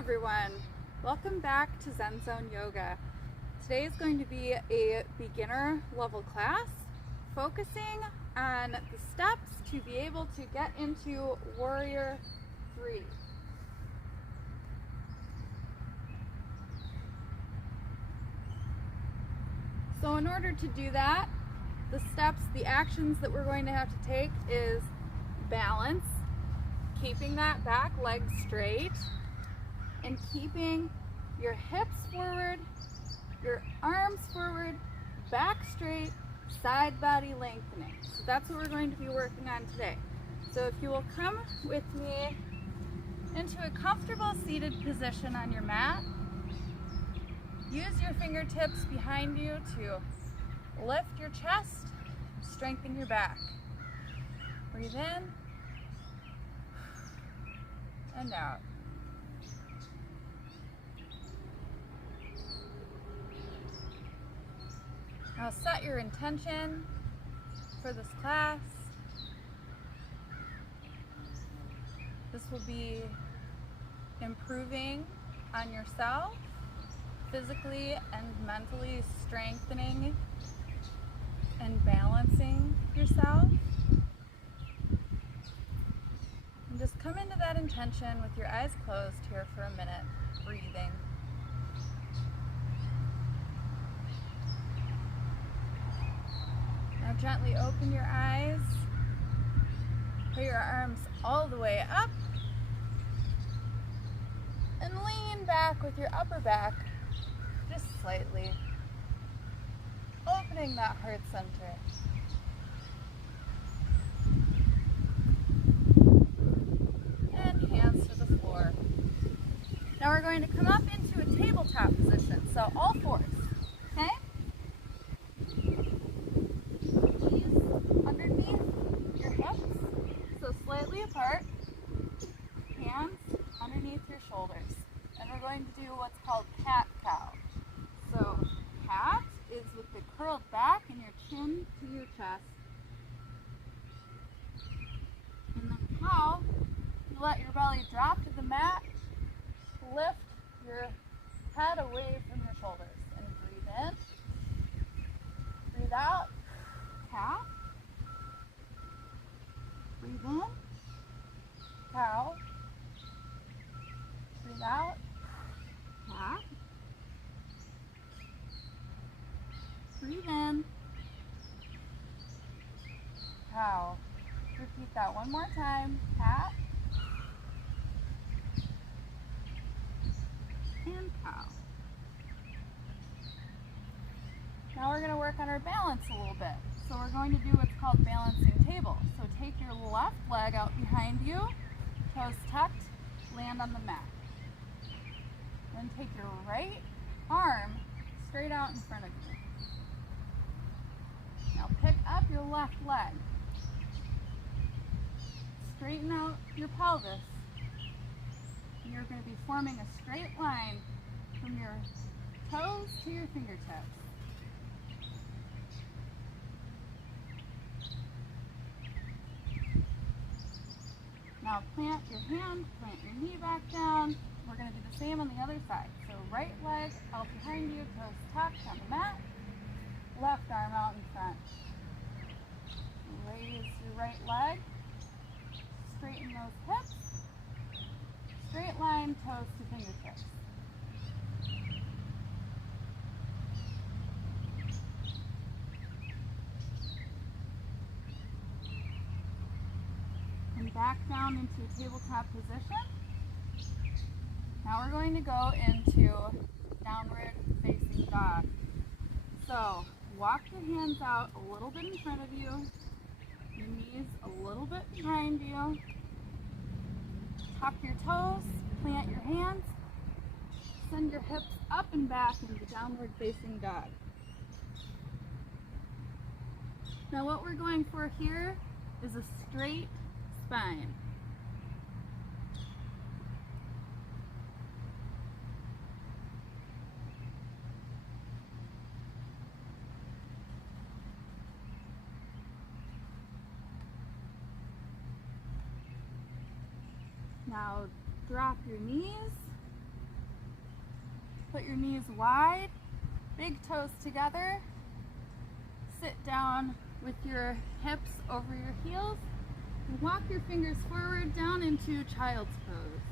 everyone, welcome back to Zen Zone Yoga. Today is going to be a beginner level class focusing on the steps to be able to get into Warrior 3. So in order to do that, the steps, the actions that we're going to have to take is balance, keeping that back leg straight, and keeping your hips forward, your arms forward, back straight, side body lengthening. So that's what we're going to be working on today. So if you will come with me into a comfortable seated position on your mat, use your fingertips behind you to lift your chest, strengthen your back. Breathe in and out. Now set your intention for this class. This will be improving on yourself, physically and mentally strengthening and balancing yourself. And just come into that intention with your eyes closed here for a minute, breathing. Now gently open your eyes, put your arms all the way up, and lean back with your upper back just slightly, opening that heart center. And hands to the floor. Now we're going to come up into a tabletop position, so all fours, okay? Slightly apart, hands underneath your shoulders. And we're going to do what's called cat-cow. So cat is with the curled back and your chin to your chest. And then cow, you let your belly drop to the mat, lift your head away from your shoulders. And breathe in, breathe out, cat. Breathe in, cow. Breathe out, cat. Breathe in, cow. Repeat that one more time, cat. And cow. Now we're going to work on our balance a little bit. So we're going to do what's called balancing table. So take your left leg out behind you, toes tucked, land on the mat. Then take your right arm straight out in front of you. Now pick up your left leg. Straighten out your pelvis. And you're going to be forming a straight line from your toes to your fingertips. Now plant your hand, plant your knee back down. We're going to do the same on the other side. So right leg out behind you, toes tucked on the mat. Left arm out in front. Raise your right leg. Straighten those hips. Straight line, toes to fingertips. Back down into a tabletop position. Now we're going to go into downward facing dog. So walk your hands out a little bit in front of you, your knees a little bit behind you. Tuck your toes, plant your hands, send your hips up and back into downward facing dog. Now what we're going for here is a straight spine. Now drop your knees, Put your knees wide, big toes together. Sit down with your hips over your heels and walk your fingers forward down into child's pose.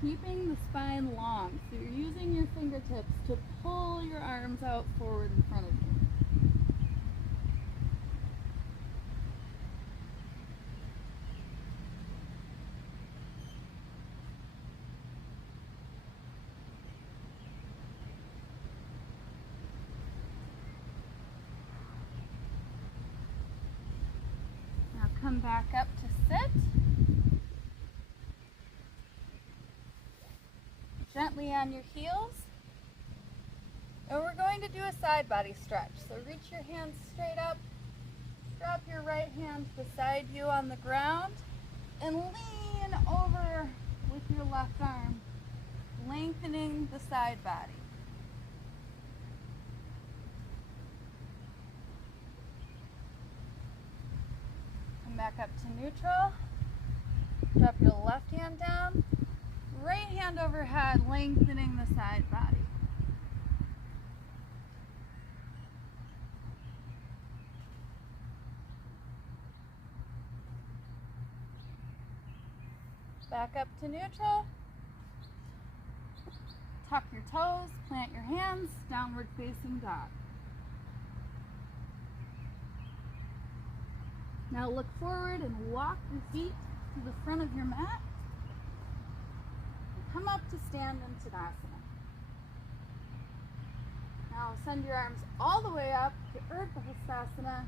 Keeping the spine long, so you're using your fingertips to pull your arms out forward in front of you. Come back up to sit. Gently on your heels. And we're going to do a side body stretch. So reach your hands straight up. Drop your right hand beside you on the ground. And lean over with your left arm, lengthening the side body. Back up to neutral. Drop your left hand down. Right hand overhead, lengthening the side body. Back up to neutral. Tuck your toes, plant your hands, downward facing dog. Now look forward and walk your feet to the front of your mat. Come up to stand in Tadasana. Now send your arms all the way up to Urdhva Hastasana.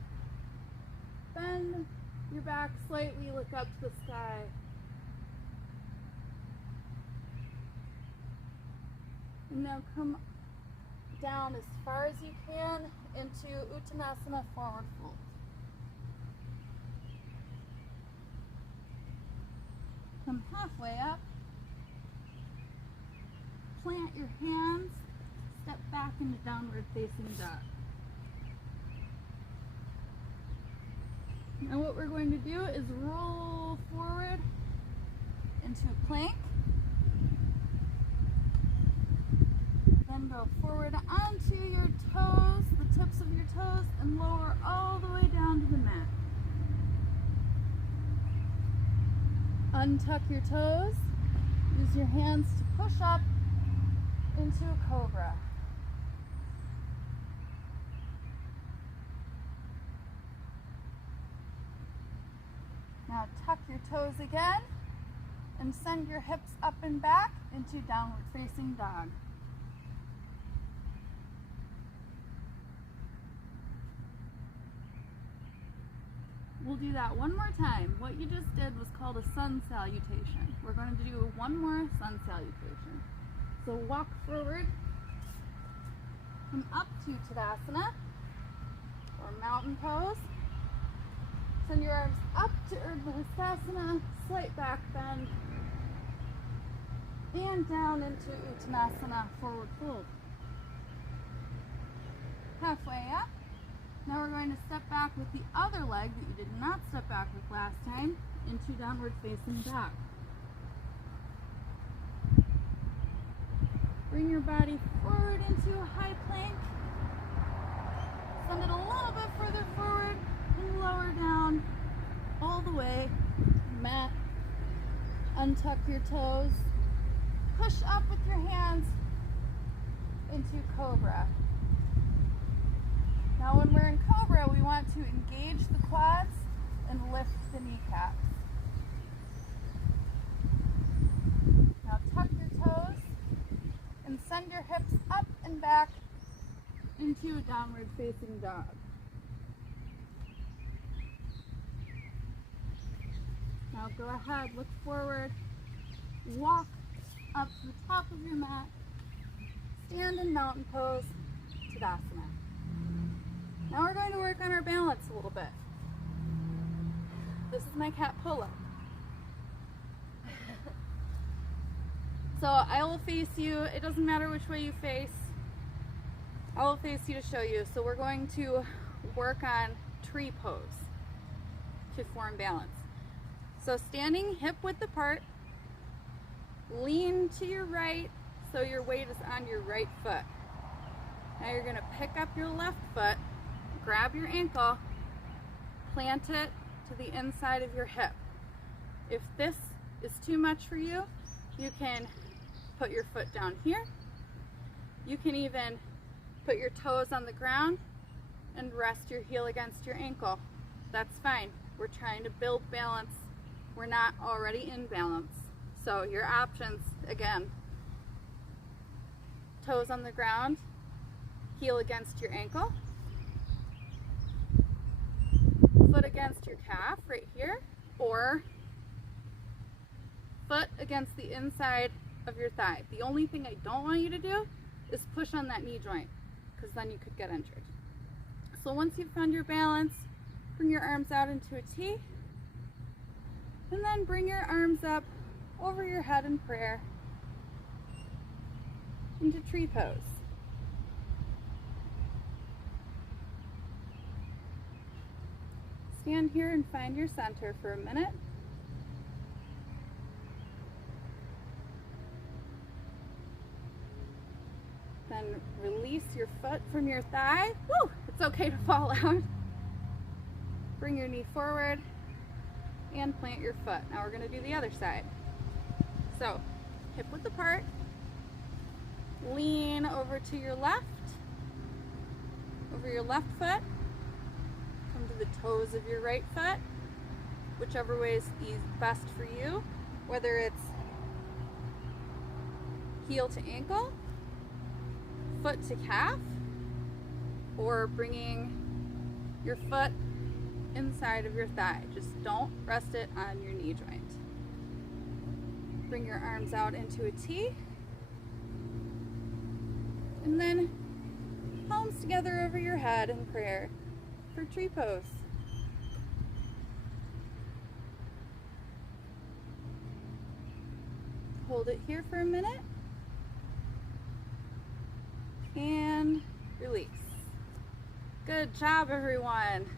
Bend your back slightly, look up to the sky. And now come down as far as you can into Uttanasana, forward fold. Come halfway up, plant your hands, step back into downward facing dog. Now what we're going to do is roll forward into a plank, then go forward onto your toes, the tips of your toes, and lower all the way down to the mat. Untuck your toes, use your hands to push up into a cobra. Now tuck your toes again and send your hips up and back into downward facing dog. We'll do that one more time. What you just did was called a sun salutation. We're going to do one more sun salutation. So walk forward, come up to Tadasana, or mountain pose. Send your arms up to Urdhva Hastasana, slight back bend, and down into Uttanasana, forward fold. Halfway up. Now we're going to step back with the other leg that you did not step back with last time into downward facing dog. Bring your body forward into a high plank. Send it a little bit further forward and lower down all the way to the mat. Untuck your toes. Push up with your hands into cobra. Now when we're in cobra, we want to engage the quads and lift the kneecaps. Now tuck your toes and send your hips up and back into a downward facing dog. Now go ahead, look forward, walk up to the top of your mat, stand in mountain pose, Tadasana. Now we're going to work on our balance a little bit. This is my cat pull-up. So I will face you, it doesn't matter which way you face, I will face you to show you. So we're going to work on tree pose to form balance. So standing hip width apart, lean to your right, so your weight is on your right foot. Now you're going to pick up your left foot, grab your ankle, plant it to the inside of your hip. If this is too much for you, you can put your foot down here. You can even put your toes on the ground and rest your heel against your ankle. That's fine. We're trying to build balance. We're not already in balance. So your options, again, toes on the ground, heel against your ankle, foot against your calf right here, or foot against the inside of your thigh. The only thing I don't want you to do is push on that knee joint, because then you could get injured. So once you've found your balance, bring your arms out into a T, and then bring your arms up over your head in prayer into tree pose. Stand here and find your center for a minute. Then release your foot from your thigh. Woo! It's okay to fall out. Bring your knee forward and plant your foot. Now we're going to do the other side. So, hip width apart. Lean over to your left. Over your left foot. Come to the toes of your right foot. Whichever way is best for you. Whether it's heel to ankle, foot to calf, or bringing your foot inside of your thigh. Just don't rest it on your knee joint. Bring your arms out into a T, and then palms together over your head in prayer for tree pose. Hold it here for a minute and release. Good job, everyone.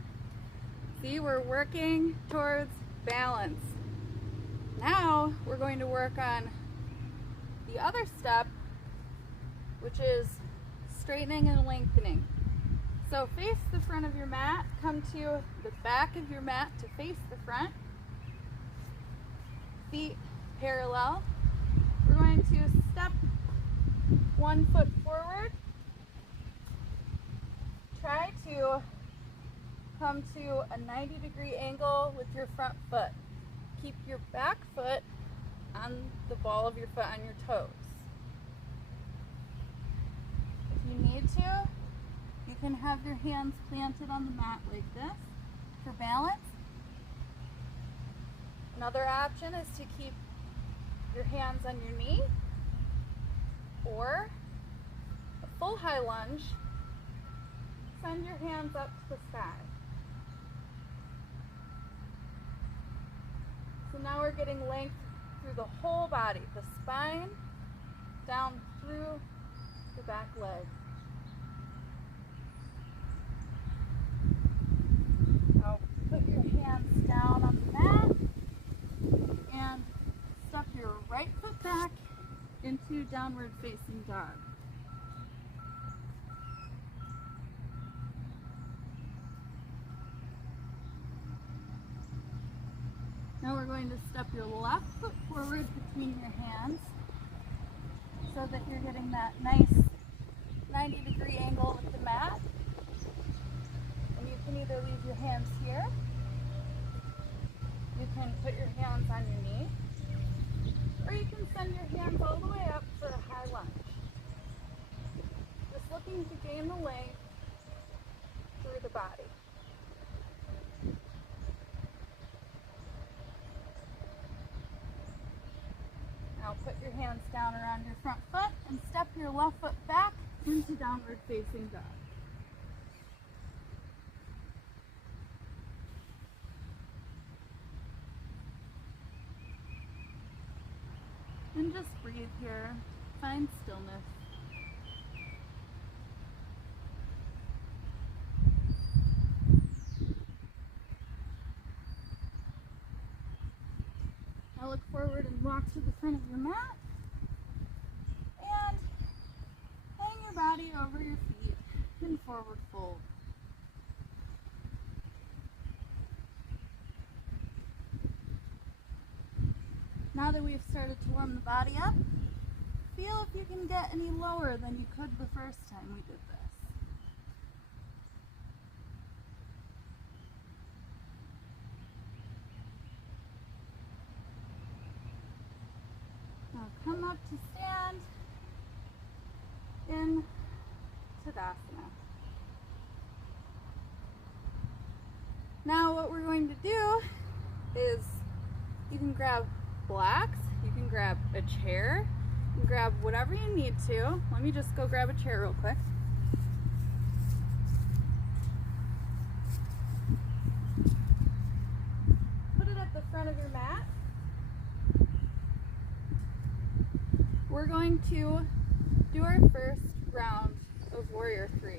See, we're working towards balance. Now we're going to work on the other step, which is straightening and lengthening. So face the front of your mat, come to the back of your mat to face the front. Feet parallel. We're going to step one foot forward. Try to come to a 90-degree angle with your front foot. Keep your back foot on the ball of your foot on your toes. If you need to, you can have your hands planted on the mat like this for balance. Another option is to keep your hands on your knee, or a full high lunge. Send your hands up to the sky. So now we're getting length through the whole body, the spine, down through the back leg. Now put your hands down on the mat and step your right foot back into downward facing dog. Now we're going to step your left foot forward between your hands so that you're getting that nice 90-degree angle with the mat. And you can either leave your hands here, you can put your hands on your knee, or you can send your hands all the way up for a high lunge. Just looking to gain the length through the body. Now put your hands down around your front foot and step your left foot back into downward facing dog. And just breathe here, find stillness. Now look forward and walk to the front of your mat. And body over your feet in forward fold. Now that we've started to warm the body up, feel if you can get any lower than you could the first time we did this. Now come up to stand in Tadasana. Now what we're going to do is you can grab blocks, you can grab a chair, you can grab whatever you need to. Let me just go grab a chair real quick. Put it at the front of your mat. We're going to do our first round of Warrior 3.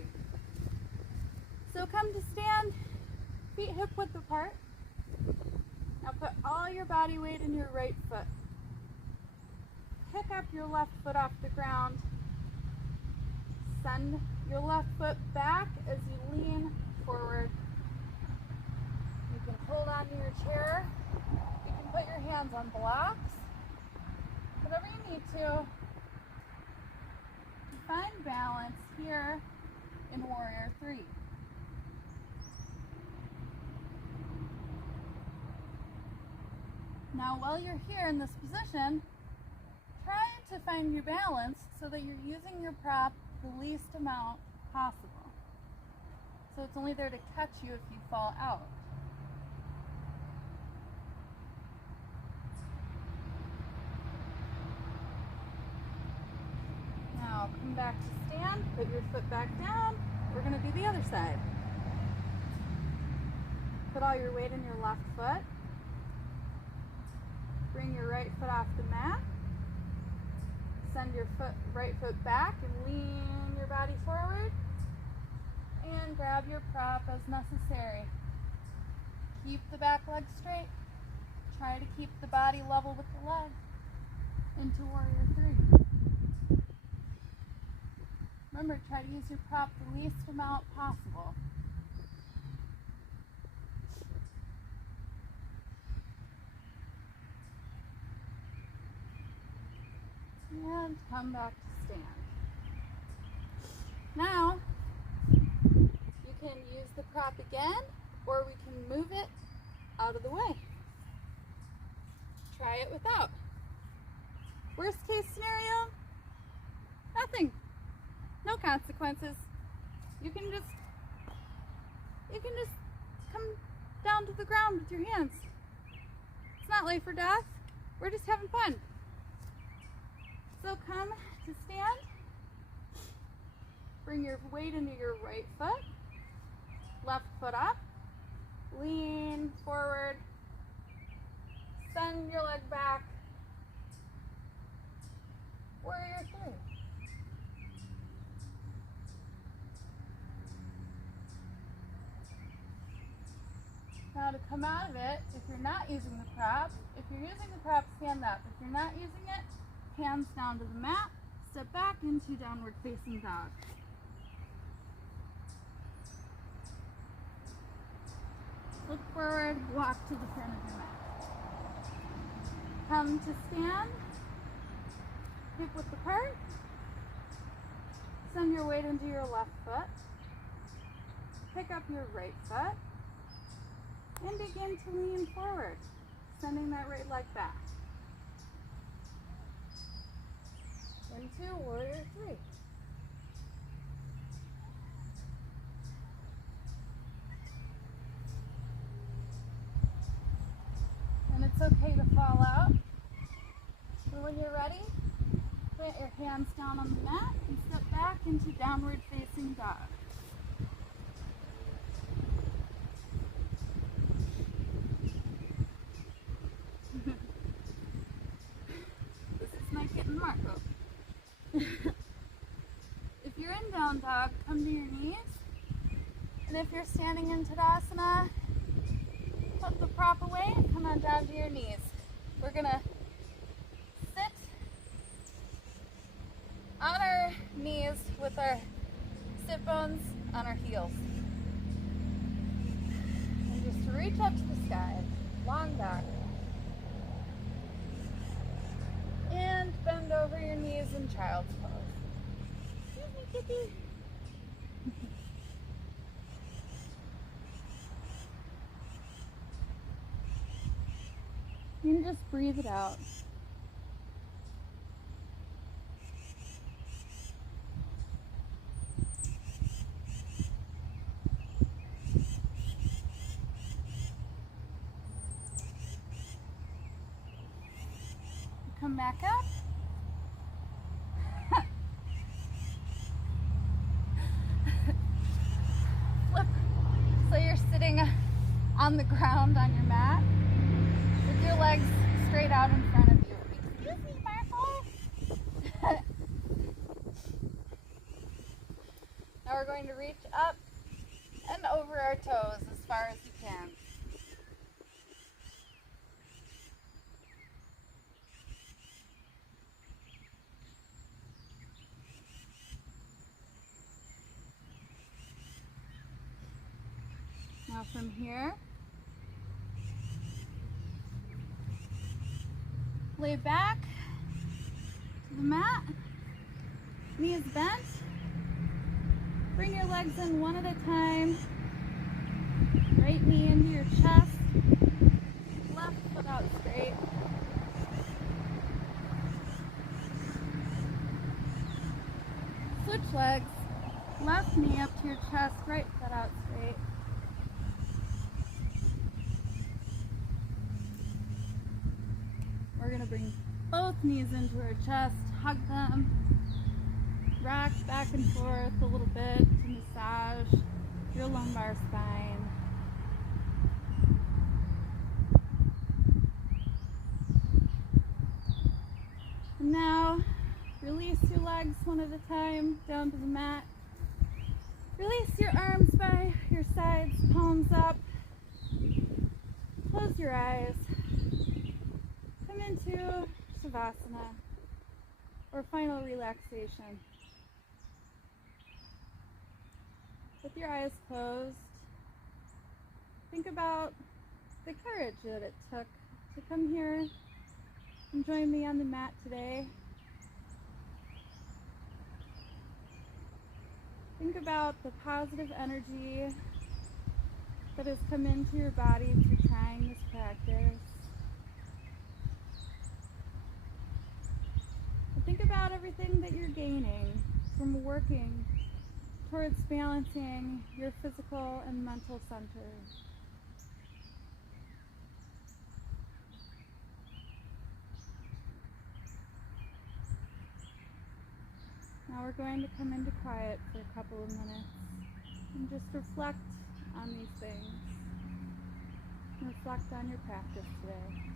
So come to stand, feet hip width apart. Now put all your body weight in your right foot. Pick up your left foot off the ground. Send your left foot back as you lean forward. You can hold onto your chair. You can put your hands on blocks. Whatever you need to. Find balance here in Warrior 3. Now while you're here in this position, try to find your balance so that you're using your prop the least amount possible. So it's only there to catch you if you fall out. Now come back to stand, put your foot back down. We're going to do the other side. Put all your weight in your left foot. Bring your right foot off the mat. Send your right foot back and lean your body forward. And grab your prop as necessary. Keep the back leg straight. Try to keep the body level with the leg into Warrior 3. Remember, try to use your prop the least amount possible. And come back to stand. Now, you can use the prop again, or we can move it out of the way. Try it without. Worst case scenario, nothing. No consequences. You can just come down to the ground with your hands. It's not life or death. We're just having fun. So come to stand. Bring your weight into your right foot. Left foot up. Lean forward. Send your leg back. Warrior 3. Now to come out of it, if you're not using the prop, if you're using the prop, stand up. If you're not using it, hands down to the mat, step back into downward facing dog. Look forward, walk to the front of your mat. Come to stand, hip width apart. Send your weight into your left foot. Pick up your right foot. And begin to lean forward, sending that right leg back. Into Warrior 3. And it's okay to fall out. So when you're ready, put your hands down on the mat and step back into downward facing dog. Marco. If you're in down dog, come to your knees. And if you're standing in Tadasana, put the prop away and come on down to your knees. We're gonna sit on our knees with our sit bones on our heels. And just reach up to the sky, long back. And bend over your knees in child's pose. Excuse me, kitty. And just breathe it out. Come back up. Flip. So you're sitting on the ground on your mat with your legs straight out in front of you. Excuse me, Marco. Now we're going to reach up and over our toes as far as you can. Now from here, lay back to the mat, knees bent, bring your legs in one at a time, right knee into your chest, left foot out straight. Switch legs, left knee up to your chest, right foot out straight. We're going to bring both knees into our chest, hug them, rock back and forth a little bit to massage your lumbar spine. And now, release your legs one at a time down to the mat. Release your arms by your sides, palms up. Close your eyes. Come into Savasana, or final relaxation. With your eyes closed, think about the courage that it took to come here and join me on the mat today. Think about the positive energy that has come into your body through trying this practice. Think about everything that you're gaining from working towards balancing your physical and mental centers. Now we're going to come into quiet for a couple of minutes and just reflect on these things. Reflect on your practice today.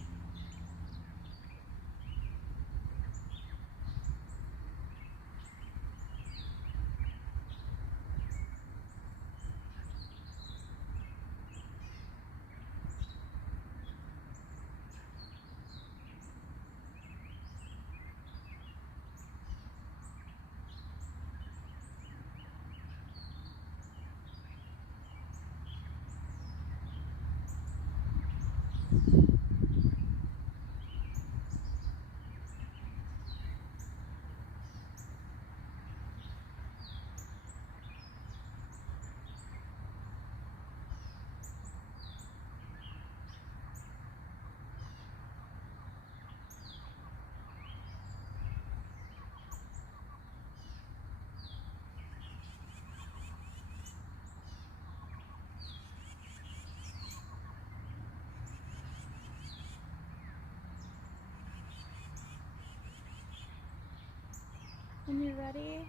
When you're ready,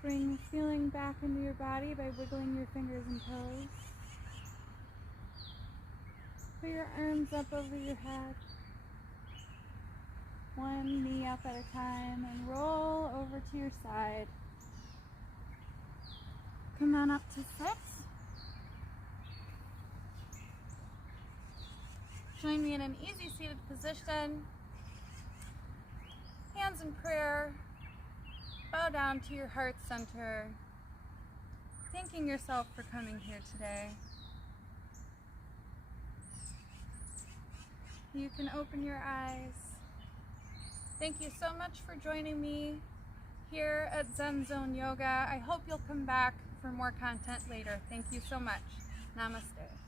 bring feeling back into your body by wiggling your fingers and toes. Put your arms up over your head, one knee up at a time, and roll over to your side. Come on up to sit. Join me in an easy seated position. Hands in prayer, bow down to your heart center, thanking yourself for coming here today. You can open your eyes. Thank you so much for joining me here at Zen Zone Yoga. I hope you'll come back for more content later. Thank you so much. Namaste.